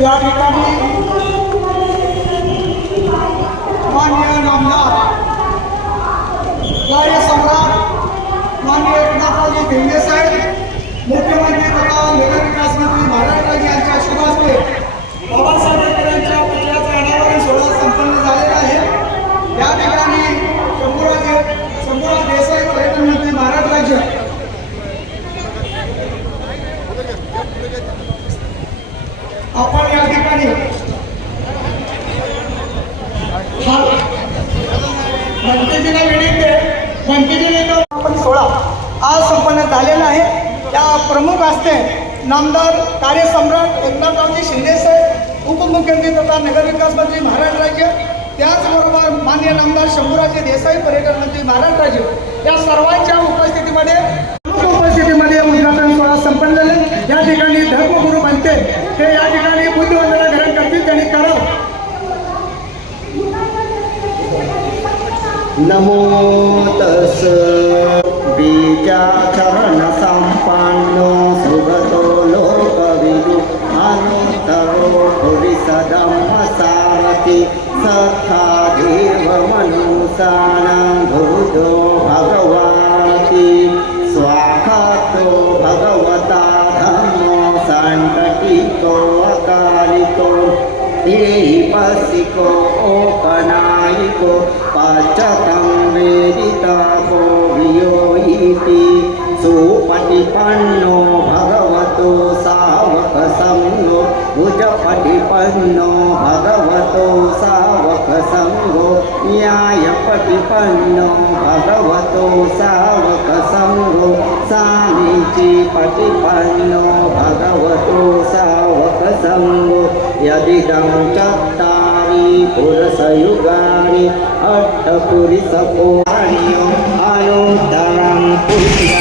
या ठिकाणी मान्य नामदार कार्यसम्राट मान्य एकनाथरावजी भेंडे साहेब मुख्यमंत्री तथा नगरविकास मंत्री यांच्या शुभ बाबासाहेब ठाकरेंच्या पुतळ्याचा अनावरण सोहळा संपन्न झालेला आहे. या ठिकाणी शंभूराजे शंभूराज देसाई पर्यटन मंत्री आपण या ठिकाणी पंचजीला विनंती आहे. आपण सोळा आज संपन्न झालेला आहे. त्या प्रमुख असते नामदार कार्यसम्राट एकनाथ एकनाथरावजी शिंदेसाहेब उपमुख्यमंत्री तथा नगरविकास मंत्री महाराष्ट्र राज्य त्याचबरोबर मान्य नामदार शंभूराजे देसाई पर्यटन मंत्री महाराष्ट्र राज्य. या सर्वांच्या उपस्थितीमध्ये उपस्थितीमध्ये उद्घाटन सोहळा संपन्न झाले. या ठिकाणी धर्मगुरु म्हणते हे या ठिकाणी นโมตัสสะบิจาชรณสัมปันโนสุขโตโลกวิดุอันตโรภวิสดัมมสารติสัทธาเทวมนุสานังบุโตภะวาติสวาคาโตภะกวตาธรรมโมสันตติโตอากาลิโตอิปัสสิโกโอปนา โกปัจจตังเวดิตาโกวิโยอิติสุปฏิปันโนภะคะวะโตสาวกสังโฆอุจปฏิปันโนภะคะวะโตสาวกสังโฆญาญปฏิปันโนภะคะวะโตสาวกสังโฆสามิจิปฏิปันโนภะคะว सयुगानि अट्टपुरि सपोणि आयोद्धरं पुरुष